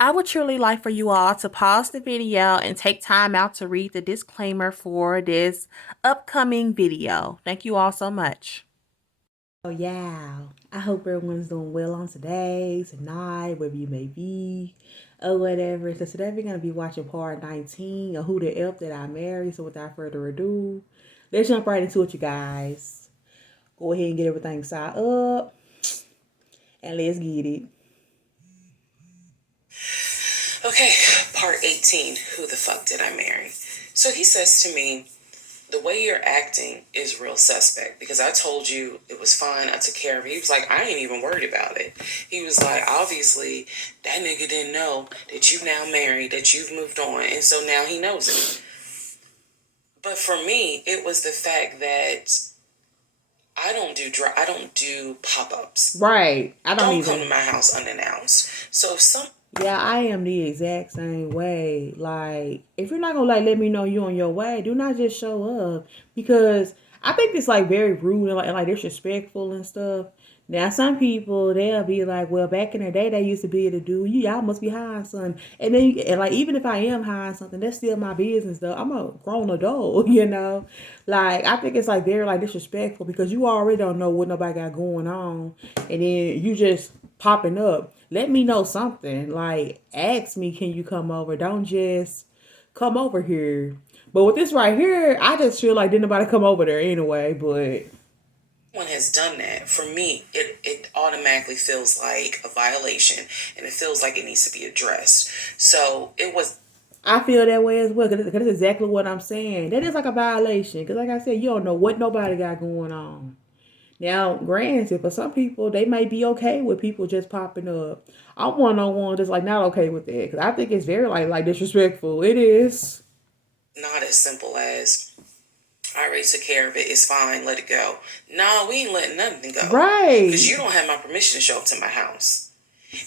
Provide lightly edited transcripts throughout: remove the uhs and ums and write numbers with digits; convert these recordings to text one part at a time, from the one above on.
I would truly like for you all to pause the video and take time out to read the disclaimer for this upcoming video. Thank you all so much. Oh yeah, I hope everyone's doing well on today, tonight, wherever you may be, or whatever. So today we're gonna be watching part 19 of Who the Elf That I Married. So without further ado, let's jump right into it, you guys. Go ahead and get everything set up, and let's get it. Okay, part 18, Who the Fuck Did I Marry? So he says to me, the way you're acting is real suspect because I told you it was fine. I took care of it. He was like, I ain't even worried about it. He was like, obviously, that nigga didn't know that you now married, that you've moved on. And so now he knows it. But for me, it was the fact that I don't do pop-ups. Right. I don't come to my house unannounced. So if some Yeah, I am the exact same way. Like, if you're not gonna let me know you on your way, do not just show up because I think it's like very rude and like disrespectful and stuff. Now, some people they'll be like, "Well, back in the day, they used to be able to do you. Y'all must be hiding something." And then, and like, even if I am hiding something, that's still my business, though. I'm a grown adult, you know. Like, I think it's like very like disrespectful because you already don't know what nobody got going on, and then you just popping up. Let me know something. Like, ask me, can you come over? Don't just come over here. But with this right here, I just feel like didn't nobody come over there anyway. But one has done that, for me, it automatically feels like a violation and it feels like it needs to be addressed. So it was. I feel that way as well because that's exactly what I'm saying. That is like a violation because, like I said, you don't know what nobody got going on. Now, granted, for some people, they may be okay with people just popping up. I'm one on one, just like not okay with that because I think it's very like disrespectful. It is Not as simple as I already took care of it. It's fine. Let it go. No, we ain't letting nothing go. right Because you don't have my permission to show up to my house.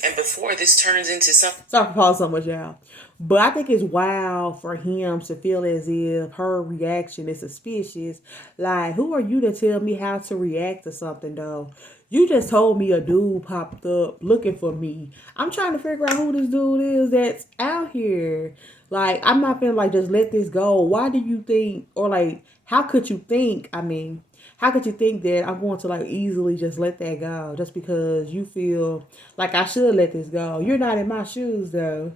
And before this turns into something. Sorry for pausing so much, y'all. But I think it's wild for him to feel as if her reaction is suspicious. Like, who are you to tell me how to react to something, though? You just told me a dude popped up looking for me. I'm trying to figure out who this dude is that's out here. Like, I'm not feeling like just let this go. Why do you think, or like, how could you think? I mean, how could you think that I'm going to like easily just let that go just because you feel like I should let this go? You're not in my shoes though.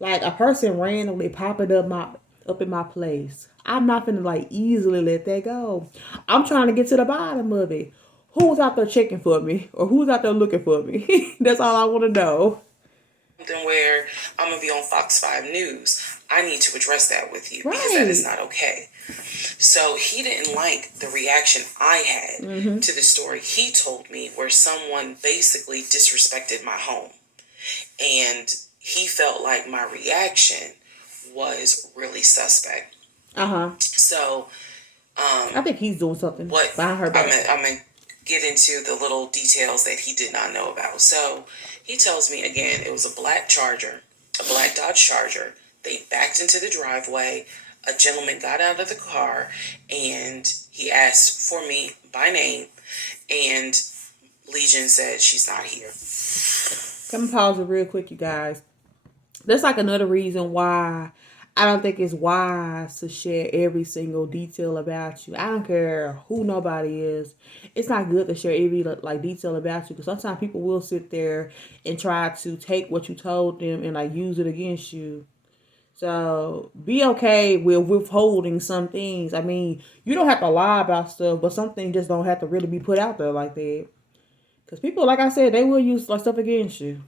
Like a person randomly popping up in my place. I'm not gonna like easily let that go. I'm trying to get to the bottom of it. Who's out there checking for me or who's out there looking for me? That's all I want to know. Something where I'm going to be on Fox 5 News. I need to address that with you because that Right. is not okay. So he didn't like the reaction I had to the story he told me where someone basically disrespected my home. And he felt like my reaction was really suspect. So I think he's doing something what behind her back. I'm gonna get into the little details that he did not know about. So he tells me again it was a black Charger, a black Dodge Charger. They backed into the driveway. A gentleman got out of the car and he asked for me by name, and Legion said she's not here. Come pause it real quick, you guys. That's like another reason why I don't think it's wise to share every single detail about you. I don't care who nobody is. It's not good to share every like detail about you because sometimes people will sit there and try to take what you told them and like use it against you. So be okay with withholding some things. I mean, you don't have to lie about stuff, but some things just don't have to really be put out there like that. Because people, like I said, they will use like stuff against you.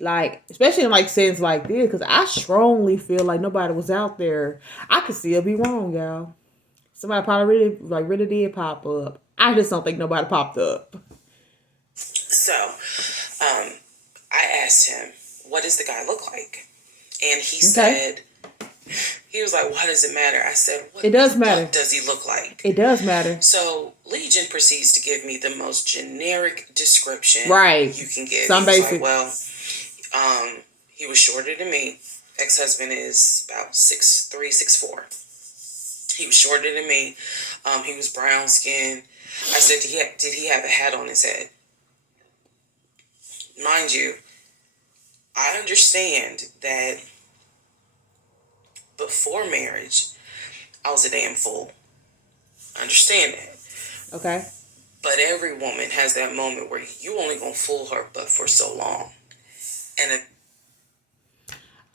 Like, especially in like scenes like this, because I strongly feel like nobody was out there. I could still be wrong, y'all. Somebody probably really did pop up. I just don't think nobody popped up. So, I asked him, what does the guy look like? And he said, he was like, why does it matter? I said, what it does matter. What does he look like? It does matter. So Legion proceeds to give me the most generic description you can give. Some basic. Like, well, he was shorter than me. Ex-husband is about 6'3", 6'4". He was shorter than me. He was brown skinned. I said, did he have a hat on his head? Mind you, I understand that before marriage, I was a damn fool. I understand that. Okay. But every woman has that moment where you only gonna fool her but for so long. And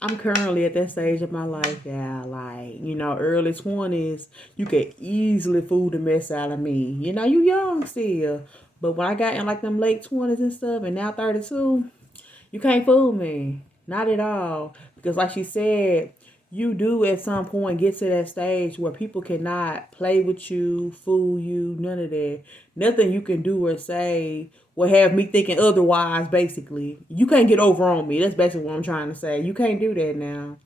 I'm currently at that stage of my life, yeah, like, early 20s, you could easily fool the mess out of me. You young still. But when I got in like them late 20s and stuff, and now 32, you can't fool me. Not at all. Because like she said, you do at some point get to that stage where people cannot play with you, fool you, none of that. Nothing you can do or say will have me thinking otherwise, basically. You can't get over on me. That's basically what I'm trying to say. You can't do that now.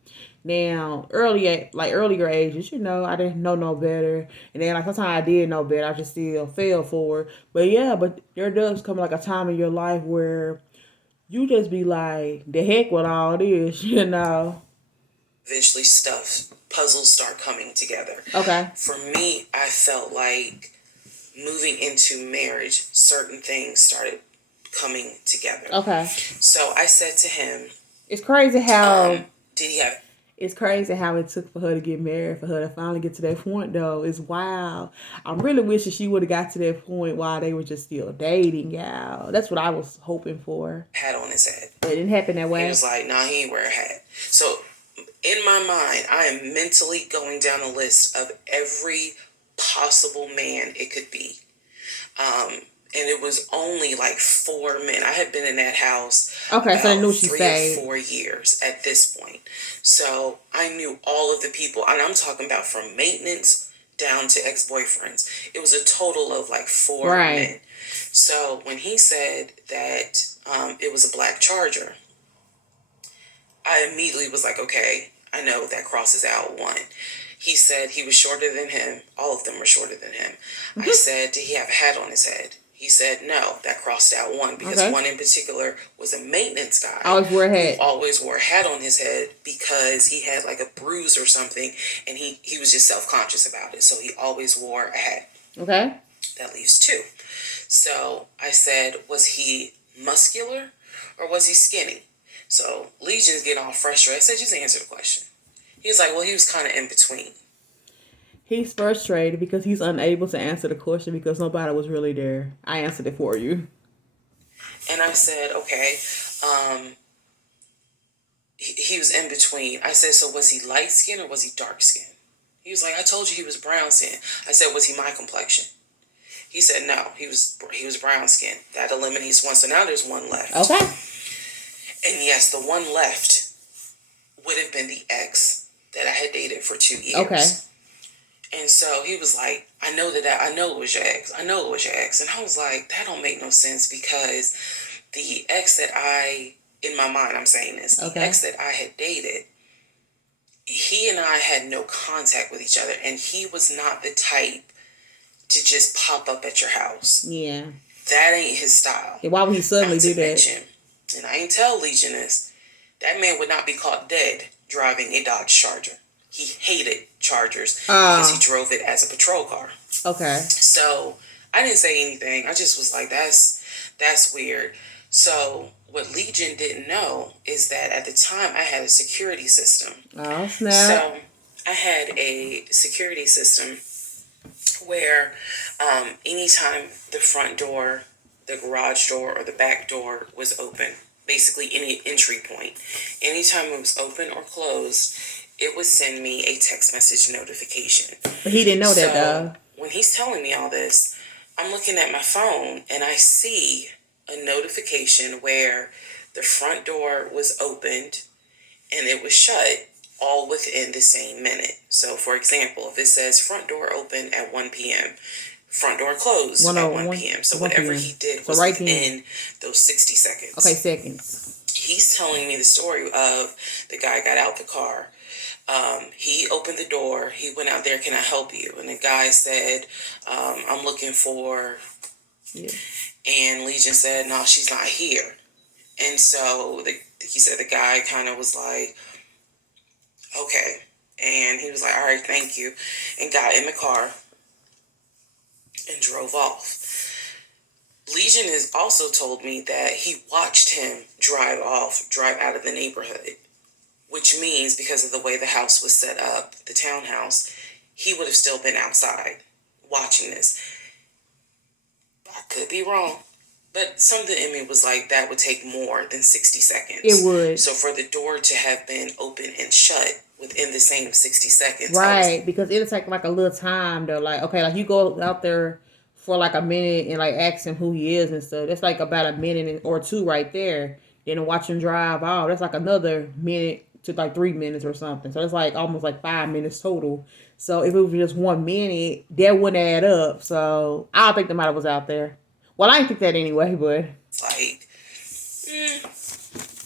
Now, earlier ages, I didn't know no better. And then like sometimes I did know better. I just still fell for it. But yeah, but there does come like a time in your life where you just be like, the heck with all this. eventually puzzles start coming together. Okay. For me, I felt like moving into marriage, certain things started coming together. Okay. So I said to him, It's crazy how did he have it's crazy how it took for her to get married, for her to finally get to that point though. It's wild. I'm really wishing she would have got to that point while they were just still dating, y'all. That's what I was hoping for. a hat on his head? But it didn't happen that He way. was like, nah, he ain't wear a hat. So in my mind, I am mentally going down a list of every possible man it could be. And it was only like 4 men. I had been in that house Okay, so they about knew she 3 or stayed. 4 years at this point. So I knew all of the people, and I'm talking about from maintenance down to ex-boyfriends. It was a total of like 4 men. Right. So when he said that it was a black Charger, I immediately was like, okay, I know that crosses out one. He said he was shorter than him. All of them were shorter than him. I said, did he have a hat on his head? He said, no, that crossed out one because Okay. one in particular was a maintenance I guy always wear a who hat. always wore a hat on his head because he had like a bruise or something and he was just self-conscious about it. So he always wore a hat. Okay. That leaves two. So I said, was he muscular or was he skinny? So Legion's getting all frustrated. I said, just answer the question. He was like, well, he was kind of in between. He's frustrated because he's unable to answer the question because nobody was really there. I answered it for you. And I said, okay. He was in between. I said, so was he light skin or was he dark skin? He was like, I told you he was brown skin. I said, was he my complexion? He said, no, he was brown skin. That eliminates one. So now there's one left. Okay. And yes, the one left would have been the ex that I had dated for 2 years. Okay. And so he was like, I know it was your ex. I know it was your ex. And I was like, that don't make no sense because the ex that in my mind, I'm saying this, the ex that I had dated, he and I had no contact with each other. And he was not the type to just pop up at your house. Yeah. That ain't his style. Yeah, why would he suddenly do that? Mention, and I ain't tell Legion this, that man would not be caught dead driving a Dodge Charger. He hated Chargers because he drove it as a patrol car. Okay. So I didn't say anything. I just was like, that's weird. So what Legion didn't know is that at the time I had a security system. Oh, snap. So I had a security system where anytime the front door, the garage door, or the back door was open, basically any entry point, anytime it was open or closed, it would send me a text message notification. But he didn't know that though. When he's telling me all this, I'm looking at my phone and I see a notification where the front door was opened and it was shut all within the same minute. So, for example, if it says front door open at 1 p.m., front door closed at 1 p.m. So whatever he did was right within those 60 seconds. Okay, seconds. He's telling me the story of the guy got out the car. He opened the door. He went out there, can I help you? And the guy said, I'm looking for... Yeah. And Legion said, no, she's not here. And so he said the guy kind of was like, okay. And he was like, all right, thank you. And got in the car and drove off. Legion has also told me that he watched him drive out of the neighborhood, which means because of the way the house was set up, the townhouse, he would have still been outside watching this. I could be wrong. But something in me was like, that would take more than 60 It seconds. would. So for the door to have been open and shut within the same 60 seconds, I was Right, because it'll take like a little time though. Like, okay, like you go out there for like a minute and like ask him who he is and stuff. That's like about a minute or two right there. Then to watch him drive off, that's like another minute to like 3 minutes or something. So it's like almost like 5 minutes total. So if it was just 1 minute, that wouldn't add up. So I don't think the matter was out there. Well, I didn't think that anyway, but like, mm,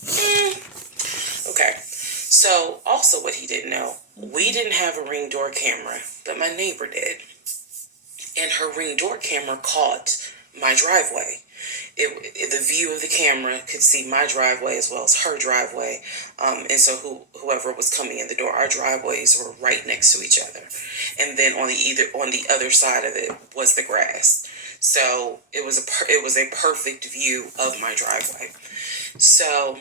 mm. Okay. So also what he didn't know, we didn't have a Ring door camera, but my neighbor did. And her Ring door camera caught my driveway. The view of the camera could see my driveway as well as her driveway, and so whoever was coming in the door, our driveways were right next to each other, and then on the other side of it was the grass. So it was a perfect view of my driveway. So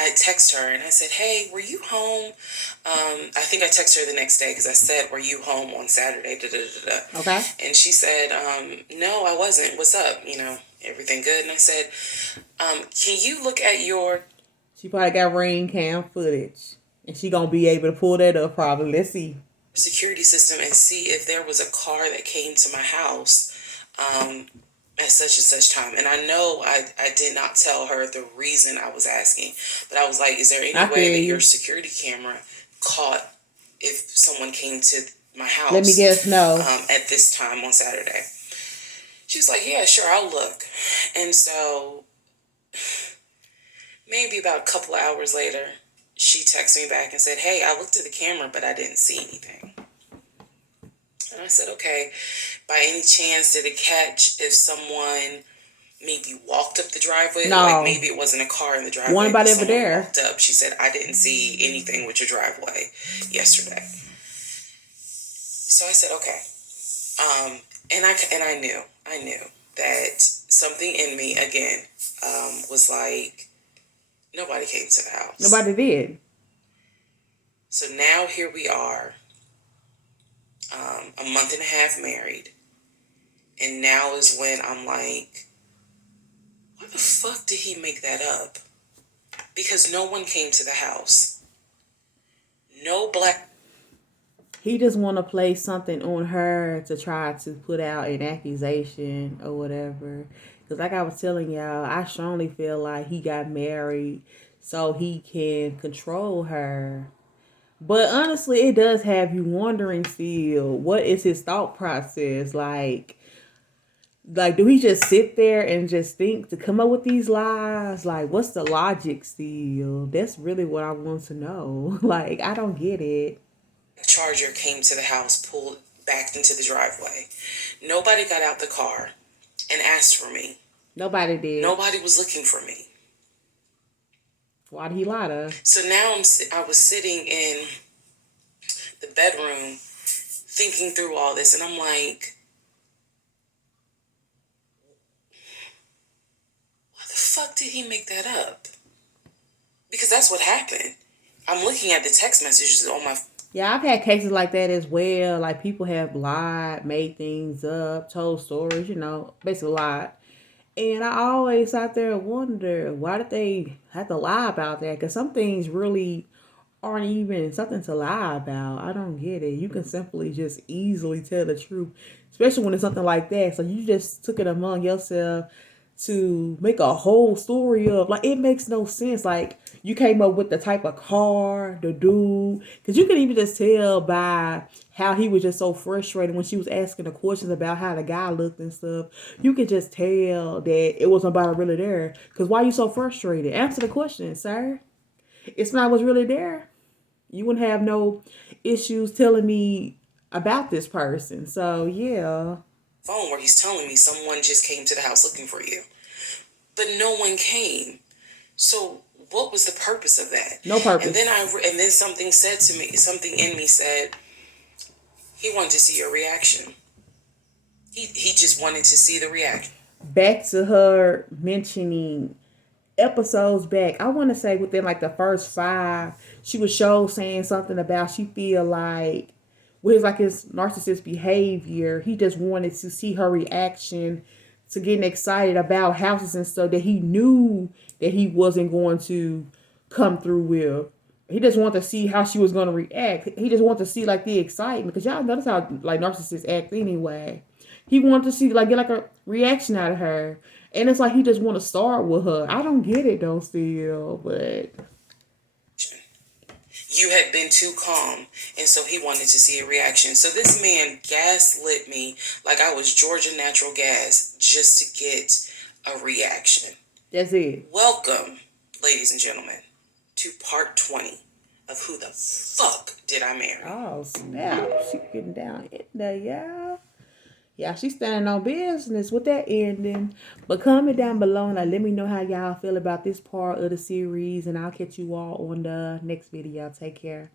I text her and I said, "Hey, were you home?" I think I texted her the next day because I said, "Were you home on Saturday?" Da, da, da, da. okay. And she said, "No, I wasn't. What's up? Everything good?" And I said, "Can you look at your She probably got ring cam footage, and she gonna be able to pull that up probably. Let's see. security system and see if there was a car that came to my house at such and such time?" And I know I did not tell her the reason I was asking, but I was like, "Is there any I way feel that you. your security camera caught if someone came to my Let me house guess. No. at this time on Saturday?" She was like, "Yeah, sure, I'll look." And so maybe about a couple of hours later, she texted me back and said, "Hey, I looked at the camera, but I didn't see anything." And I said, "Okay, by any chance, did it catch if someone maybe walked up the driveway? Like No. maybe it wasn't a car in the One driveway, but about ever someone there. walked up." She said, "I didn't see anything with your driveway yesterday." So I said, "Okay." And I knew that something in me again was like, nobody came to the house. Nobody did. So now here we are, a month and a half married, and now is when I'm like, why the fuck did he make that up? Because no one came to the house. No black. He just want to play something on her to try to put out an accusation or whatever. Because like I was telling y'all, I strongly feel like he got married so he can control her. But honestly, it does have you wondering still, what is his thought process? Like, do he just sit there and just think to come up with these lies? Like, what's the logic still? That's really what I want to know. Like, I don't get it. Charger came to the house, pulled back into the driveway. Nobody got out the car and asked for me. Nobody did. Nobody was looking for me. Why did he lie to us? So now I was sitting in the bedroom thinking through all this, and I'm like, why the fuck did he make that up? Because that's what happened. I'm looking at the text messages on my. Yeah, I've had cases like that as well. Like people have lied, made things up, told stories, basically lied. And I always sat there and wonder, why did they have to lie about that? Because some things really aren't even something to lie about. I don't get it. You can simply just easily tell the truth, especially when it's something like that. So you just took it among yourself to make a whole story of, like, it makes no sense. Like, you came up with the type of car, the dude, because you can even just tell by how he was just so frustrated when she was asking the questions about how the guy looked and stuff. You could just tell that it wasn't about really there. Because why are you so frustrated? Answer the question, sir. It's not what's really there. You wouldn't have no issues telling me about this person. So yeah. Phone where he's telling me someone just came to the house looking for you, but no one came. So what was the purpose of that? No And then purpose. something said to me, something in me said, he wanted to see your reaction. He just wanted to see the reaction. Back to her mentioning episodes back, I want to say within like the first five, she was show saying something about she feel like with like his narcissist behavior, he just wanted to see her reaction to getting excited about houses and stuff that he knew that he wasn't going to come through with. He just wanted to see how she was going to react. He just wanted to see like the excitement because y'all notice how like narcissists act anyway. He wanted to see like get like a reaction out of her, and it's like he just want to start with her. I don't get it though, still, but You had been too calm, and so he wanted to see a reaction. So this man gaslit me like I was Georgia Natural Gas just to get a reaction. that's it. Welcome, ladies and gentlemen, to part 20 of Who the Fuck Did I Marry? Oh snap, she getting down in there, y'all. Yeah, she's standing on business with that ending. But comment down below and like, let me know how y'all feel about this part of the series, and I'll catch you all on the next video. Take care.